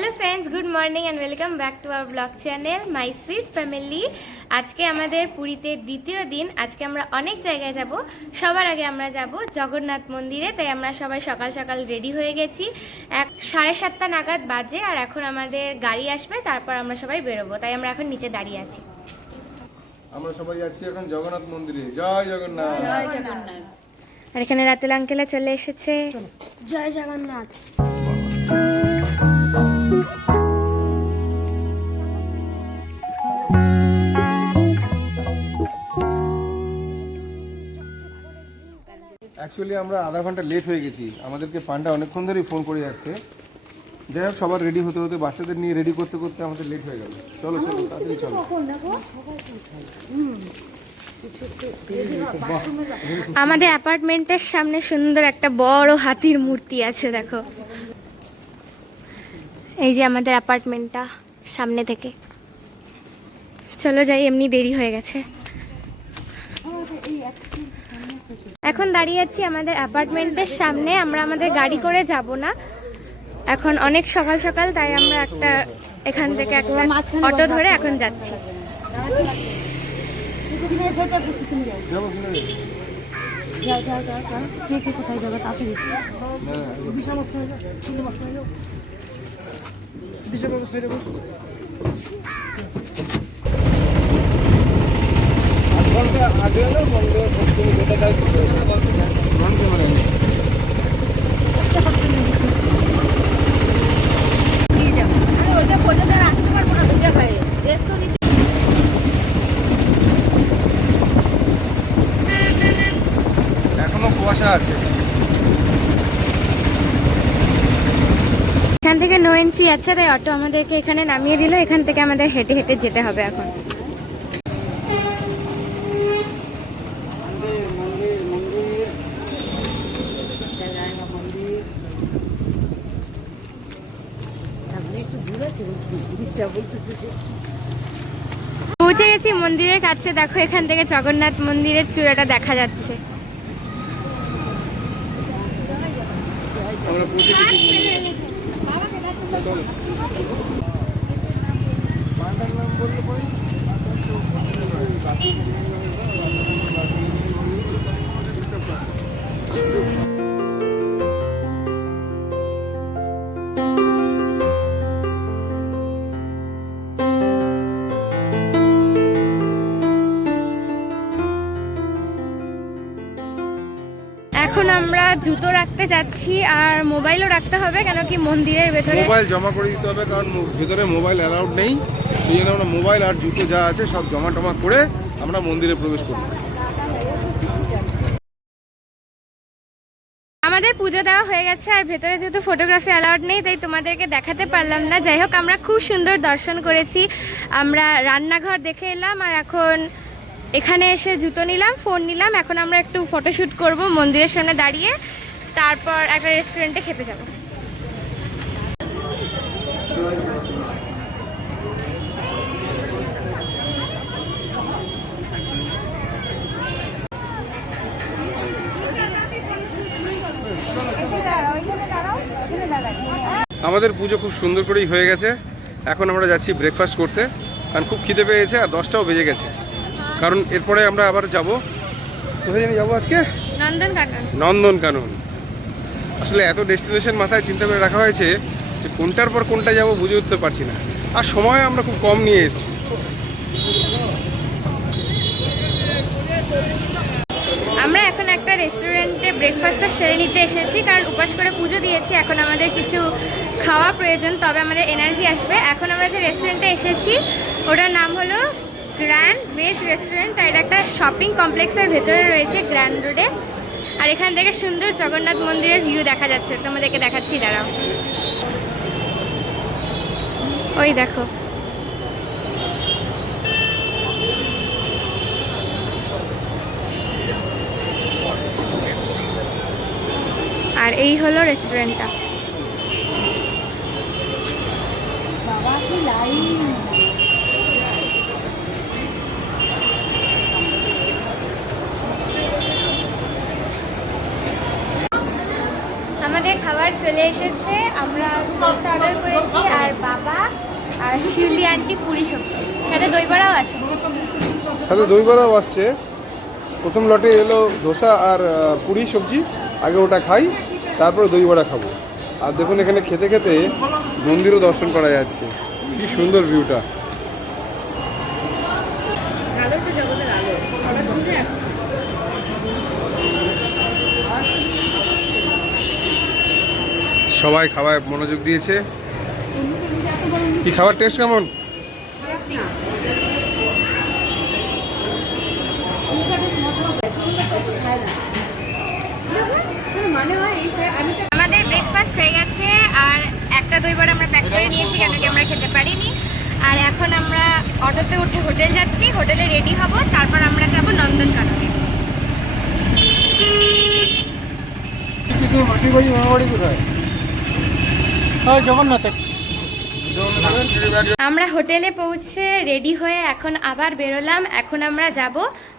Hello friends, good morning and welcome back to our blog channel my sweet family. आज के আমাদের পুরীতে দ্বিতীয় দিন। আজকে আমরা অনেক জায়গায় যাব। সবার আগে আমরা যাব জগন্নাথ মন্দিরে। তাই আমরা সবাই সকাল সকাল রেডি হয়ে গেছি। 7:30 নাগাদ বাজে আর এখন আমাদের গাড়ি আসবে, তারপর আমরা সবাই বেরোবো। তাই আমরা এখন নিচে দাঁড়িয়ে আছি। আমরা সবাই যাচ্ছি এখন জগন্নাথ মন্দিরে। জয় জগন্নাথ। জয় জগন্নাথ। আর এখানে রাতুল আঙ্কেল চলে এসেছে। জয় জগন্নাথ। অ্যাকচুয়ালি আমরা আধা ঘন্টা লেট হয়ে গেছি। আমাদেরকে পান্ডা অনেকক্ষণ ধরেই ফোন করে যাচ্ছে। যাই হোক, সবার রেডি হতে হতে বাচ্চাদের নিয়ে রেডি করতে করতে আমাদের লেট হয়ে গেল। চলো চলো তাড়াতাড়ি চলো। আমাদের অ্যাপার্টমেন্টের সামনে সুন্দর একটা বড় হাতির মূর্তি আছে, দেখো। এই যে আমাদের অ্যাপার্টমেন্টটা সামনে থেকে। চলো যাই, এমনি দেরি হয়ে গেছে। এখন দাঁড়িয়ে আছি আমাদের অ্যাপার্টমেন্টের সামনে। আমরা আমাদের গাড়ি করে যাব না, এখন অনেক সকাল সকাল, তাই আমরা একটা এখান থেকে একটা অটো ধরে এখন যাচ্ছি। এখনো কুয়াশা আছে। এখান থেকে নো এন্ট্রি আছে, তাই অটো আমাদেরকে এখানে নামিয়ে দিল। এখান থেকে আমাদের হেঁটে হেঁটে যেতে হবে এখন। পৌঁছে গেছি মন্দিরের কাছে। দেখো, এখান থেকে জগন্নাথ মন্দিরের চূড়াটা দেখা যাচ্ছে। আমরা পৌঁছে গেছি। পান্ডার নাম বললে পরে এখন আমরা জুতো রাখতে যাচ্ছি আর মোবাইলও রাখতে হবে, কেন কি মন্দিরের ভেতরে মোবাইল জমা করে দিতে হবে, কারণ ভেতরে মোবাইল অ্যালাউড নেই। সেই জন্য আমরা মোবাইল আর জুতো যা আছে সব জমা টমা করে আমরা মন্দিরে প্রবেশ করব। আমাদের পুজো দেওয়া হয়ে গেছে আর ভেতরে যেহেতু ফটোগ্রাফি অ্যালাউড নেই, তাই তোমাদেরকে দেখাতে পারলাম না। যাই হোক, আমরা খুব সুন্দর দর্শন করেছি। আমরা রান্নাঘর দেখে এলাম আর এখন এখানে এসে জুতো নিলাম, ফোন নিলাম। এখন আমরা একটু ফটোশ্যুট করব মন্দিরের সামনে দাঁড়িয়ে, তারপর একটা রেস্টুরেন্টে খেতে যাব। আমাদের পুজো খুব সুন্দর করেই হয়ে গেছে। এখন আমরা যাচ্ছি ব্রেকফাস্ট করতে, কারণ খুব খিদে পেয়েছে আর 10টাও বেজে গেছে। কারণ এরপরে আমরা আবার যাব, কোথায় জানি যাবো আজকে? নন্দনকানন। আসলে এত ডেস্টিনেশন মাথায় চিন্তা করে রাখা হয়েছে যে কোনটার পর কোনটা যাব বুঝে উঠতে পারছি না, আর সময় আমরা খুব কম নিয়ে এসেছি। আমরা এখন একটা রেস্টুরেন্টে ব্রেকফাস্টটা সেরে নিতে এসেছি, কারণ উপাস করে পুজো দিয়েছি। এখন আমাদের কিছু খাওয়া প্রয়োজন, তবে আমাদের এনার্জি আসবে। এখন আমরা যে রেস্টুরেন্টে এসেছি ওটার নাম হলো গ্র্যান্ড ভেজ রেস্টুরেন্ট। আর এটা একটা শপিং কমপ্লেক্সের ভেতরে রয়েছে, গ্র্যান্ড রোডে। আর এখান থেকে সুন্দর জগন্নাথ মন্দিরের ভিউ দেখা যাচ্ছে। তোমাদেরকে দেখাচ্ছি, দাঁড়াও। ওই দেখো, আর এই হলো রেস্টুরেন্টটা। আমাদের খাবার চলে এসেছে, আমরা দোসা অর্ডার করেছি আর বাবা আর শিউলি আন্টি পুরি সবজি, সাথে দই বড়াও আছে। সাথে দই বড়াও আসছে। প্রথম লটে এলো ধোসা আর পুরি সবজি, আগে ওটা খাই, তারপর দই বড়া খাবো। আর দেখুন এখানে খেতে খেতে মন্দিরও দর্শন করা যাচ্ছে, কি সুন্দর ভিউটা। সবাই খাওয়ায় মনোযোগ দিয়েছে। কি খাবার টেস্ট কেমন? আমাদের ব্রেকফাস্ট হয়ে গেছে আর একটা দই বড়া আমরা প্যাক করে নিয়েছি, কেন কি আমরা খেতে পারিনি। আর এখন আমরা অটোতে উঠে হোটেল যাচ্ছি, হোটেলে রেডি হব, তারপর আমরা যাব নন্দনকাননে। আমরা হোটেলে পৌঁছে রেডি হয়ে এখন আবার বেরোলাম। এখন আমরা যাব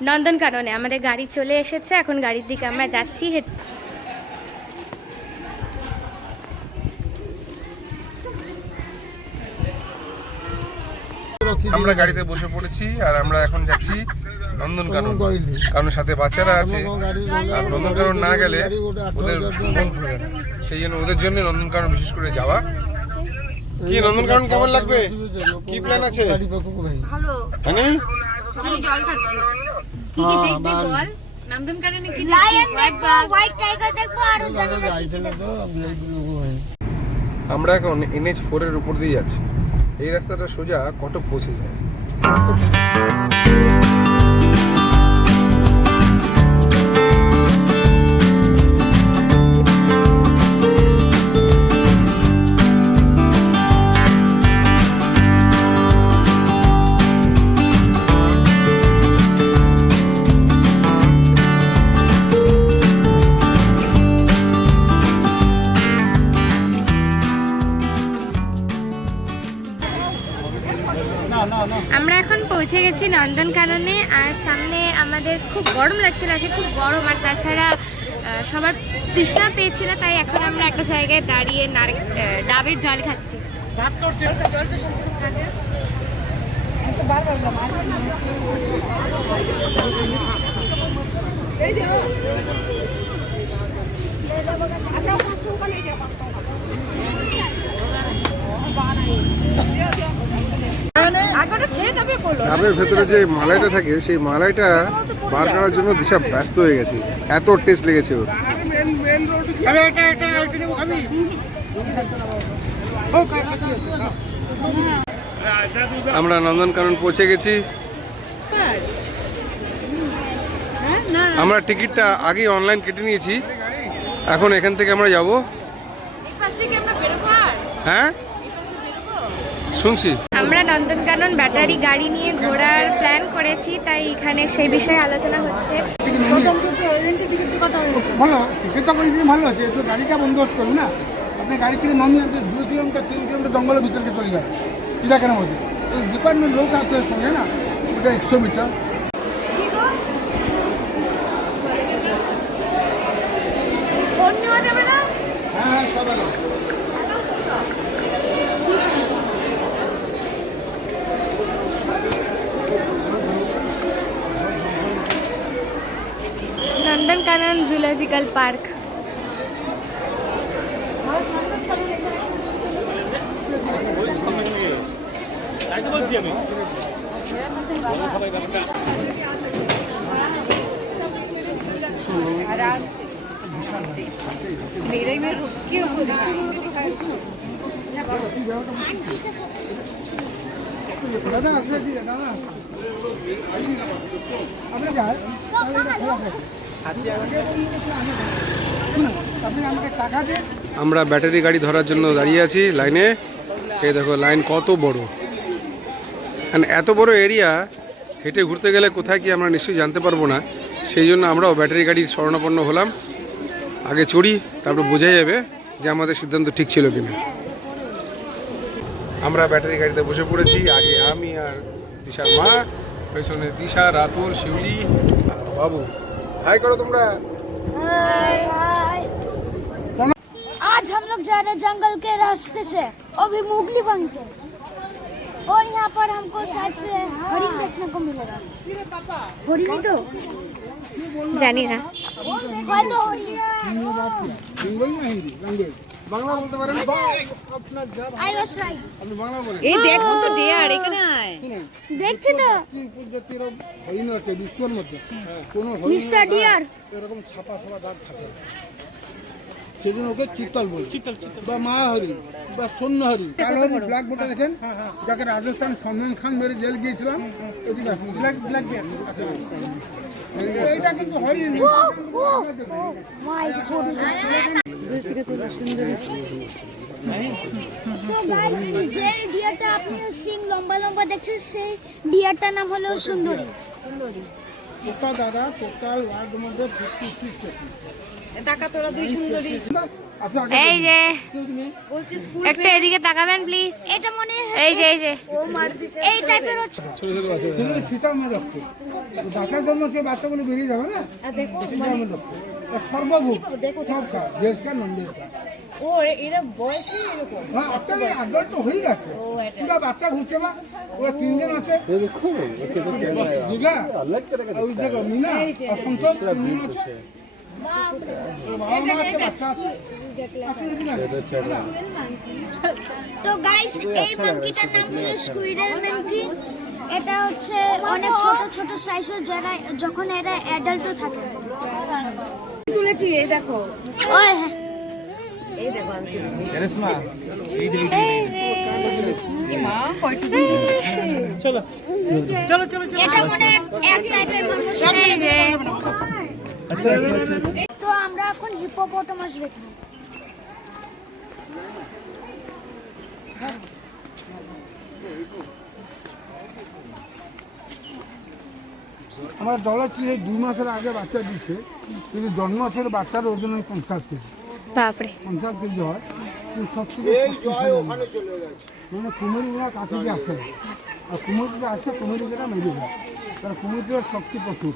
নন্দনকাননে। আমাদের গাড়ি চলে এসেছে, এখন গাড়ির দিকে আমরা যাচ্ছি। আমরা গাড়িতে বসে পড়েছি আর আমরা এখন যাচ্ছি নন্দনকানন, কারণ সাথে বাচ্চারা আছে। আর নন্দনকানন না গেলে ওদের মন ভরবে না, সেই জন্য ওদের জন্য নন্দনকানন বিশেষ করে যাওয়া। কি নন্দনকানন কেমন লাগবে? কি প্ল্যান আছে? ভালো, হ্যাঁ, আমি জল খাচ্ছি। কি কি দেখবে বল? নন্দনকাননে কি লায়ন দেখবো, হোয়াইট টাইগার দেখবো আর আমরা এখন NH4 এর উপর দিয়ে যাচ্ছি। এই রাস্তাটা সোজা কটক পৌঁছে যায়। আমরা এখন পৌঁছে গেছি নন্দনকাননে। আর সামনে আমাদের খুব গরম লাগছিল, আছে খুব গরম, আর তাছাড়া সবার তৃষ্ণা পেয়েছিল, তাই এখন আমরা একটা জায়গায় দাঁড়িয়ে ডাবের জল খাচ্ছি। ডাবের ভেতরে যে মালাইটা থাকে, সেই মালাইটা বার করার জন্য দিশা ব্যস্ত হয়ে গেছে, এত টেস্ট লেগেছে ওর। আমরা নন্দনকানন পৌঁছে গেছি। আমরা টিকিটটা আগেই অনলাইন কেটে নিয়েছি, এখন এখান থেকে আমরা যাব। হ্যাঁ, শুনছি। আমরা নন্দনকানন ব্যাটারি গাড়ি নিয়ে ঘোরার প্ল্যান করেছি, তাই এখানে সেই বিষয়ে আলোচনা হচ্ছে। ভালো টিকিটটা করে দিয়ে ভালো আছে, একটু গাড়িটা বন্দোবস্ত করুন না। আপনি গাড়ি থেকে নামিয়ে 2 কিলোমিটার 3 কিলোমিটার জঙ্গলের ভিতরে চলে যাবে চিড়াখানার মধ্যে। ডিপার্টমেন্ট লোক আছে সঙ্গে না, ওটা 100 মিটার। হ্যাঁ, সবাই নন্দনকানন জুলজিক্যাল পার্ক। দাদা আপনার কি দাদা আপনার যান আপনি আমাকে টাকা দেন। আমরা ব্যাটারি গাড়ি ধরার জন্য দাঁড়িয়ে আছি লাইনে। এই দেখো লাইন কত বড়, এত বড় এরিয়া হেঁটে ঘুরতে গেলে কোথায় কি আমরা নিশ্চয়ই জানতে পারবো না। সেই জন্য আমরাও ব্যাটারি গাড়ির শরণাপন্ন হলাম। আগে চড়ি, তারপর বোঝা যাবে যে আমাদের সিদ্ধান্ত ঠিক ছিল কিনা। আমরা ব্যাটারি গাড়িতে বসে পড়েছি, আগে আমি আর দিশার মা, পেছনে দিশা, রাতুল, শিউলি, বাবু। হাই করো তোমরা। जा रहे जंगल के रास्ते से और भी मुगली बन के और यहाँ पर हमको शायद से हरिण देखने को मिलेगा हरिण तो জানি না। হয়তো হরিণ বেঙ্গল না হিন্দি ল্যাঙ্গুয়েজ বাংলা বলতে পারেন আপনার যা আই ওয়াজ রাইট আপনি বাংলা বলেন এই দেখো তো ডিয়ার এখানে আয় শুনুন দেখছি তো কি প্রজাতির হরিণ আছে বিশ্বের মধ্যে কোনো হরিণ মিস্টার ডিয়ার এরকম ছাপা ছাপা দাঁত থাকে সেদিন ওকে চিত্তল বলে বা মা হরিণ বা সৈন্য হরিণ কালো হরিণ ব্ল্যাক বোটা দেখেন যাকে রাজস্থান সলমান খান মেরে জেল গিয়েছিলাম এদিকে আসুন ব্ল্যাক এইটা কিন্তু হরিণ ও ও মাই গড তো গাইস যে ডিয়ারটা আপনি সিং লম্বা লম্বা দেখছেন সেই ডিয়ারটার নাম হলো সুন্দরী ওটা দাদা টোটাল ওয়ার্ল্ড মধ্যে 50 স্টেশন টাকা তোরা দুই সুন্দরী আচ্ছা এই যে বলছি স্কুল একটু এদিকে তাকাবেন প্লিজ। এটা মনে এই যে ও মার দিছে এই টাইপের হচ্ছে সীতা মেয়ে রক্ত বাচ্চার জন্য সে বাচ্চাগুলো বেরিয়ে যাবে না দেখো সীতা মেয়ে রক্ত সর্বভূত সব কাজ দেশ কা নন্দের কা ও এরা বয়সে এরকম হ্যাঁ আপনার আদর তো হয়ে গেছে পুরো বাচ্চা ঘুরছে না ওরা তিনজন আছে দীঘা ওই দেখো মিনা আর সন্তোষ তিনজন আছে বাবা মা আছে বাচ্চা আছে তো গাইস এই মাঙ্কিটার নাম হলো স্কুইডার মাঙ্কি এটা হচ্ছে অনেক ছোট ছোট সাইজের যারা যখন এরা অ্যাডাল্টও থাকে তুলেছি এই দেখো ওই হ্যাঁ এই দেখো আমি তুলেছি মা কয়টি এটা মনে হয় এক টাইপের মানুষ আচ্ছা তো আমরা এখন হিপোপোটামাস দেখব আমার দলের ছিল 2 মাসের আগে বাচ্চা দিচ্ছে কিন্তু জন্ম মাসের বাচ্চার ওজন 50 কেজি বাপরে 50 কেজি হয় কিন্তু সব থেকে মানে কুমিররা কাছে যে আসে না। আর কুমির যে আসে কুমিররা মেরে যায় তার কুমিরের শক্তি প্রচুর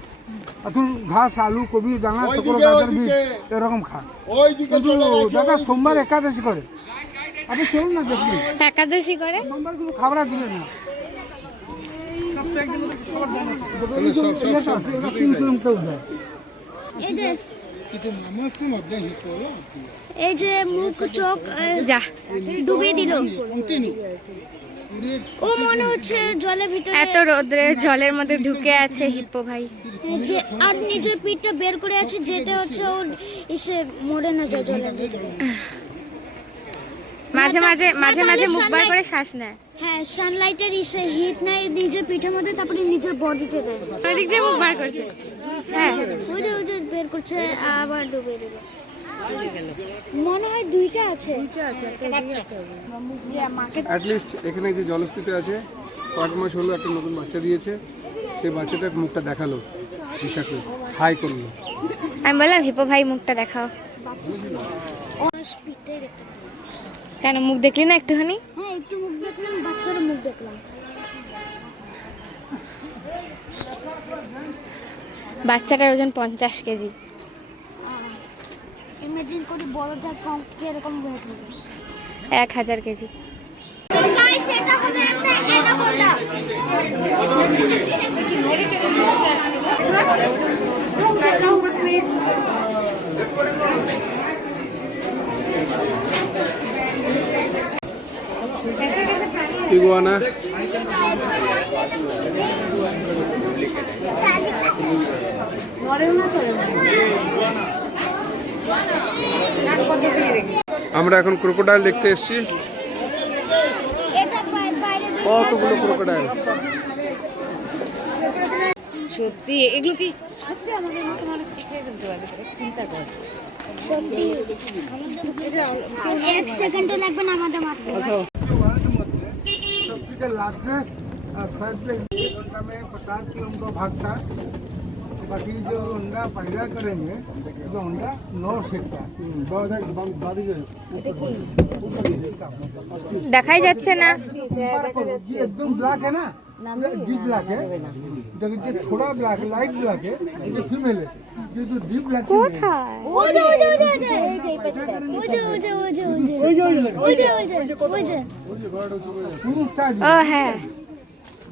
এখন ঘাস আলু কবি দানা চকর গাজর বীজ এরকম খায় কিন্তু দাদা সোমবার একাদশী করে আপনি চলুন না দেখুন একাদশী করে সোমবার কিন্তু খাবার দিলেন না 3 কিলোমিটার উঠে এই যে কিন্তু মামার মধ্যে হিট হলো এই যে মুখ চোখ যা ডুবিয়ে দিল কন্টিনিউ ও মনে হচ্ছে জলের ভিতরে এত রোদ্রে জলের মধ্যে ঢুকে আছে হিপ্পো ভাই। যে আর নিজের পিঠটা বের করে আছে যেতে হচ্ছে ও এসে মরে না যায় জলের ভিতরে মাঝে মাঝে মাঝে মাঝে মুখ বার করে শ্বাস নেয়। হ্যাঁ সানলাইটের এসে হিট নেয় নিজের পিঠের মধ্যে তারপরে নিজের বডিতে দেয় ওই দিক দিয়ে মুখ বার করছে। হ্যাঁ ওই যে বের করছে আবার ডুবে দেবে মনে হয় দুইটা আছে মাকে অ্যাটলিস্ট এখানে যে জলস্থিতি আছে কয়েক মাস হলো একটা নতুন বাচ্চা দিয়েছে সেই বাচ্চাটার মুখটা দেখালো দিশাকে হাই করলো আমি বললাম হিপ্পো ভাই মুখটা দেখাও। পিঠটাই দেখতে পাই। কেন মুখ দেখলি না একটুখানি? হ্যাঁ একটু মুখ দেখলাম বাচ্চারও মুখ দেখলাম বাচ্চাটার ওজন 50 কেজি। ইমাজিন করি বড়টা কম কিরকম ওয়েট হবে 1000 কেজি। তো গাইস এটা হলো একটা অ্যানাকোন্ডা ইগুয়ানা আমরা এখন ক্রোকোডাইল দেখতে এসেছি। এটা বাইরে কতগুলো ক্রোকোডাইল সত্যি এগুলো কি সত্যি আমাদের মতো মানুষ খেয়ে ফেলতে পারবে চিন্তা কর সত্যি এক সেকেন্ডও লাগবে না আমাদের মারতে सबसे लार्जेस्ट थर्ड प्लेस घंटा में 50 किलोमीटर भागता है बाकी जो अंडा पैदा करेंगे तो अंडा 9 सेकता দেখাই যাচ্ছে না। एकदम ब्लैक है ना डीप ब्लैक है जो थोड़ा ब्लैक लाइट ब्लैक है ये फीमेल है যেহেতু ডিপ লাগছে কোথায়? ওই যে ওই যে ওই যে ওই যে ওই যে ওই যে ওই যে ওই যে ওই যে ওই যে পুরুষটা আছে, ও হ্যাঁ,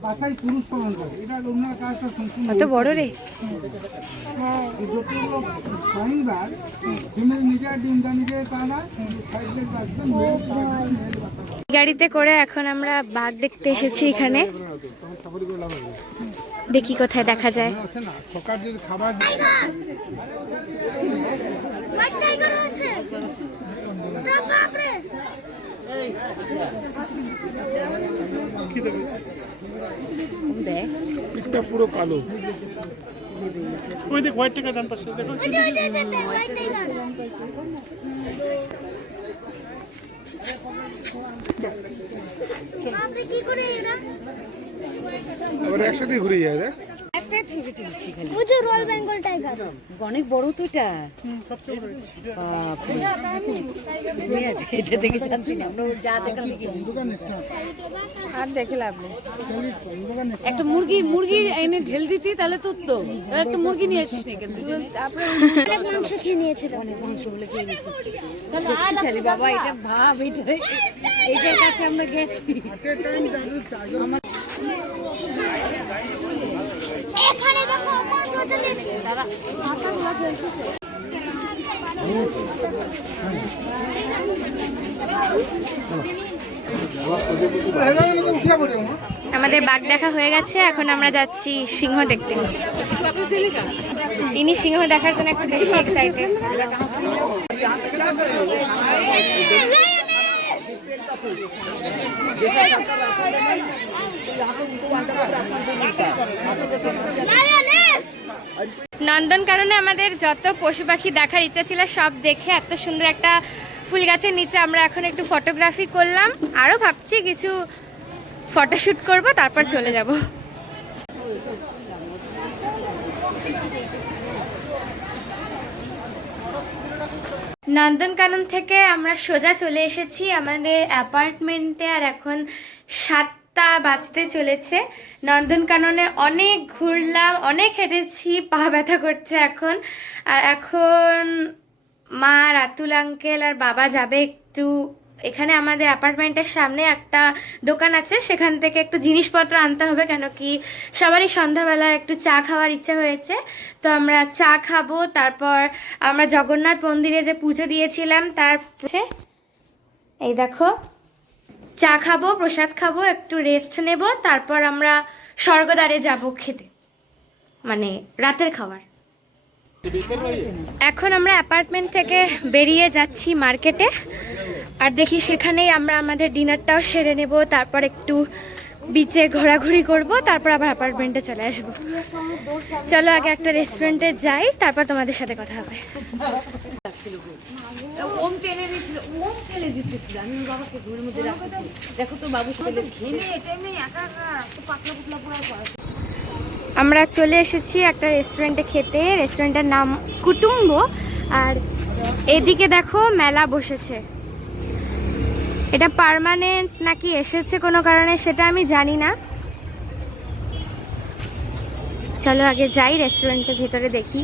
বাসায় পুরুষ পালন করে, এটা ওনার কাজটা সম্পূর্ণ কত বড় রে। যতগুলো শনিবার ফিমেল নিজের ডিমটা নিজে কাঁদা সাইড লেগ বাঁচবে, মেল বাঁচবে। গাড়িতে করে এখন আমরা বাঘ দেখতে এসেছি এখানে। দেখি কোথায় দেখা যায়। আছে না, সকাল যদি খাবার হোয়াইট টাইগার আছে না বাপরে দেখ পিঠটা পুরো কালো, ওই যে হোয়াইট টাইগার বাপরে কি করে এরা আবার একসাথে ঘুরে যায় দেখ। একটাই ছবি তুলছি খালি। ওই যে রয়্যাল বেঙ্গল টাইগার অনেক বড় তো এটা। বাপরে। ঘুমিয়ে আছে, এটা দেখে শান্তি নেই। আমরা যা দেখলাম দেখি। চন্দকা নেশা, আর দেখে লাভ নেই। খালি চন্দকা নেশা। একটা মুরগি এনে ঢেল দিতি তাহলে তো তো। তাহলে একটা মুরগি নিয়ে আসিস না কেন দুজনে? অনেক মাংস খেয়ে নিয়েছিল অনেক মাংস বলে খেয়ে নিস। শক্তিশালী বাবা, এটা ভাব, এটার কাছে আমরা গেছি। এখানে দেখো আমার প্রজাতি দাদা মাথাগুলো জ্বলতেছে আমাদের বাঘ দেখা হয়ে গেছে, এখন আমরা যাচ্ছি সিংহ দেখতে। ইনি সিংহ দেখার জন্য একটু বেশি এক্সাইটেড। নন্দনকাননে আমাদের যত পশু পাখি দেখার ইচ্ছা ছিল সব দেখে এত সুন্দর একটা ফুল গাছের নিচে আমরা এখন একটু ফটোগ্রাফি করলাম। আরও ভাবছি কিছু ফটোশ্যুট করব, তারপর চলে যাব। নন্দনকানন থেকে আমরা সোজা চলে এসেছি আমাদের অ্যাপার্টমেন্টে, আর এখন 7টা বাজতে চলেছে। নন্দনকাননে অনেক ঘুরলাম, অনেক হেঁটেছি, পা ব্যথা করছে এখন। আর এখন মা, রাতুল আঙ্কেল আর বাবা যাবে একটু, এখানে আমাদের অ্যাপার্টমেন্টের সামনে একটা দোকান আছে, সেখান থেকে একটু জিনিসপত্র আনতে হবে, কেন কি সবারই সন্ধ্যাবেলা একটু চা খাওয়ার ইচ্ছা হয়েছে। তো আমরা চা খাবো, তারপর আমরা জগন্নাথ মন্দিরে যে পুজো দিয়েছিলাম তার এই দেখো চা খাবো, প্রসাদ খাবো, একটু রেস্ট নেব, তারপর আমরা স্বর্গদ্বারে যাব খেতে, মানে রাতের খাবার। এখন আমরা অ্যাপার্টমেন্ট থেকে বেরিয়ে যাচ্ছি মার্কেটে, আর দেখি সেখানেই আমরা আমাদের ডিনারটাও সেরে নেব, তারপর একটু বিচে ঘোরাঘুরি করব, তারপর আবার অ্যাপার্টমেন্টে চলে আসবো। চলো আগে একটা রেস্টুরেন্টে যাই, তারপর তোমাদের সাথে কথা হবে। ওম টেনে নিয়েছিল, ওম ফেলে দিতেছিল। আমি ওর বাবাকে ঘরের মধ্যে রাখতেছি। দেখো তো বাবু ফেলে আমরা চলে এসেছি একটা রেস্টুরেন্টে খেতে, রেস্টুরেন্টের নাম কুটুম্ব। আর এদিকে দেখো মেলা বসেছে, এটা পার্মানেন্ট নাকি এসেছে কোনো কারণে সেটা আমি জানি না। চলো আগে যাই রেস্টুরেন্টের ভেতরে দেখি।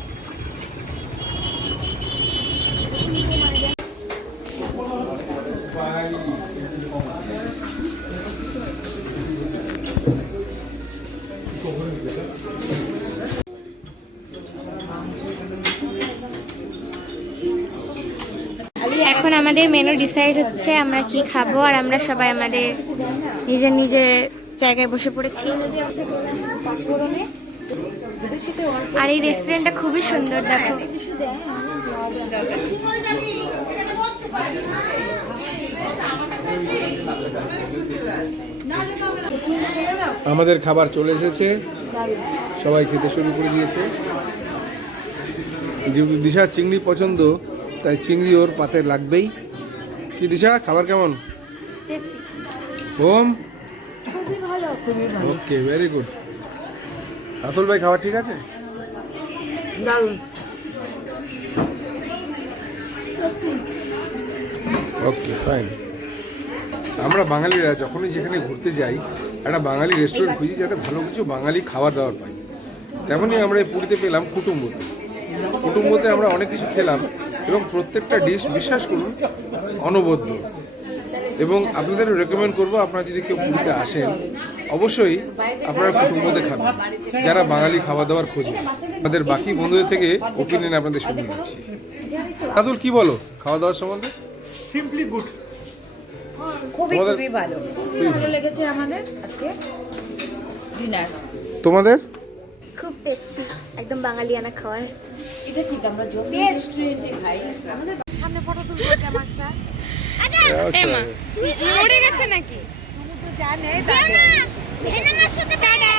এখন আমাদের মেনু ডিসাইড হচ্ছে আমরা কি খাবো, আর আমরা সবাই আমাদের নিজের নিজের জায়গায় বসে পড়েছি। আর এই রেস্টুরেন্টটা খুবই সুন্দর, দেখো। আমাদের খাবার চলে এসেছে, সবাই খেতে শুরু করে দিয়েছে। যেহেতু দিশার চিংড়ি পছন্দ, তাই চিংড়ি ওর পাতে লাগবেই। কি দিশা, খাবার কেমন? হোম ওকে, ভেরি গুড। রাতুল ভাই, খাবার ঠিক আছে? ওকে, ফাইন। আমরা বাঙালিরা যখনই যেখানে ঘুরতে যাই একটা বাঙালি রেস্টুরেন্ট খুঁজি যাতে ভালো কিছু বাঙালি খাবার দাবার পাই। তেমনই আমরা এই পুরীতে পেলাম কুটুম্বতে। কুটুম্বতে আমরা অনেক কিছু খেলাম এবং প্রত্যেকটা ডিশ বিশ্বাস করুন অনবদ্য। এবং আপনাদেরও রেকমেন্ড করবো, আপনারা যদি কেউ পুরীতে আসেন অবশ্যই আপনারা কুটুম্বতে খাবেন, যারা বাঙালি খাওয়া দাওয়ার খোঁজে। আমাদের বাকি বন্ধুদের থেকে ওপিনিয়ন আপনাদের শুনে নিচ্ছি। রাতুল কি বলো খাওয়া দাওয়ার সম্বন্ধে? Simply good. খুবই তোমাদের- খুবই ভালো, ভালো লেগেছে আমাদের আজকে ডিনার। তোমাদের? খুব টেস্টি, একদম বাঙালিয়ানা খাবার। এটা ঠিক, আমরা যত রেস্টুরেন্টে খাই আমাদের সামনে ফটো তুলবো এটা মাছটা এমা মরে গেছে নাকি? সমুদ্র জানে ভেনা মাছ সাথে টাটা।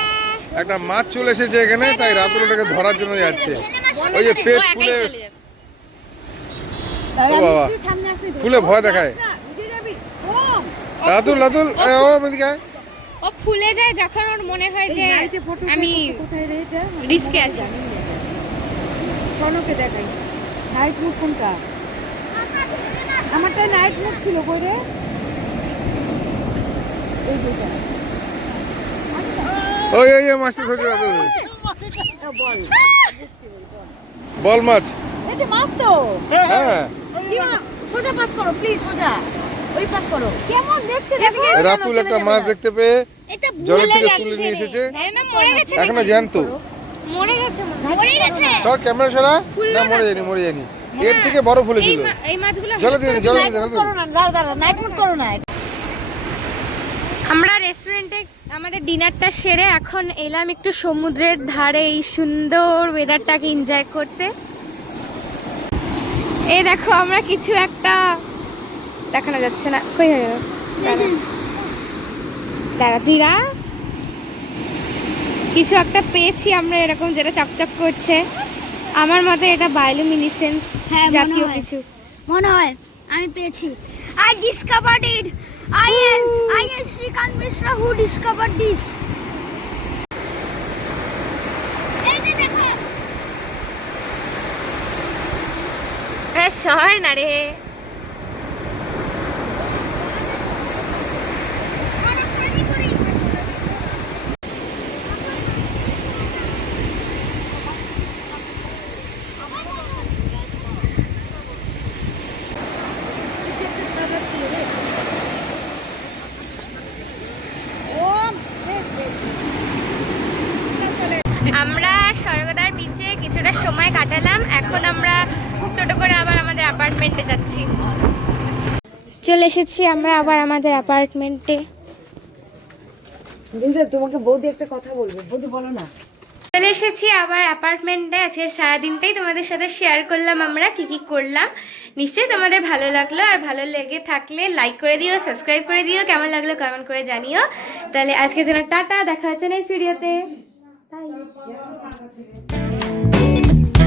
একটা মাছ চলে এসেছে এখানে, তাই রাতুল ওটাকে ধরার জন্য যাচ্ছে। ওই যে পেট ও একাই ফুলে, চলে যাবে। ও বাবা সামনে আসতে ফুলে ভয় দেখায়। রাতুল রাতুল ও এদিকে আয়। ও ফুলে যায় যখন ওর মনে হয় যে আমি কোথায় রে এটা রিস্কে আছি। কনকে দেখাই নাইট মুড কোনটা? আমারটা নাইট মুড ছিল কই রে? এই দুটো ওই ওই ওই মাছটা ধরে রাতুল। বল, বল মাছ। এই যে মাছ তো। হ্যাঁ দিমা সোজা পাস করো প্লিজ, সোজা ওই পাস করো। কেমন দেখতে রাতুল একটা মাছ দেখতে পেয়ে এটা জলের ভুলে থেকে যাচ্ছে তুলে নিয়ে রে। এসেছে। এমা মরে গেছে এখনো নাকি? জ্যান্ত। মরে গেছে মনে হয়। মরে গেছে। সর ক্যামেরা সরা। না মরে যায়নি, মরে যায়নি। এর থেকে বড় এই ফুলেছিল। এই মাছগুলো জলে দিয়ে দে, জলে দিয়ে দে, নাইট মুড রাতুল। করো না, দাঁড়া দাঁড়া, নাইট মুড করো না। আমরা রেস্টুরেন্টে আমাদের ডিনারটা সেরে এখন এলাম একটু সমুদ্রের ধারে এই সুন্দর ওয়েদারটাকে এনজয় করতে। এই দেখো আমরা কিছু একটা দেখানো যাচ্ছে না, কই হয়ে গেল? দাঁড়া দিরা, কিছু একটা পেয়েছি আমরা এরকম যেটা চকচক করছে। আমার মতে এটা বায়োলুমিনেসেন্স হ্যাঁ, মনে জাতীয় হয়। কিছু। মনে হয় আমি পেয়েছি। I discovered it. I am Shrikant Mishra who discovered this. এই যে দেখো, সর না রে। ওরা পানি করে আমরা স্বর্গদ্বার বিচে কিছুটা সময় কাটালাম, এখন আমরা টোটো করে আবার আমাদের অ্যাপার্টমেন্টে যাচ্ছি। চলে এসেছি আমরা আবার আমাদের অ্যাপার্টমেন্টে। দিদা তোমাকে বৌদি একটা কথা বলবে, বৌদি বলো না। চলে এসেছি আবার অ্যাপার্টমেন্টে। আজকে সারাদিনটাই তোমাদের সাথে শেয়ার করলাম আমরা কি কি করলাম। নিশ্চয়ই তোমাদের ভালো লাগলো, আর ভালো লেগে থাকলে লাইক করে দিও, সাবস্ক্রাইব করে দিও, কেমন লাগলো কমেন্ট করে জানিও। তাহলে আজকের জন্য টাটা, দেখা হচ্ছে নেক্সট ভিডিওতে। বাই।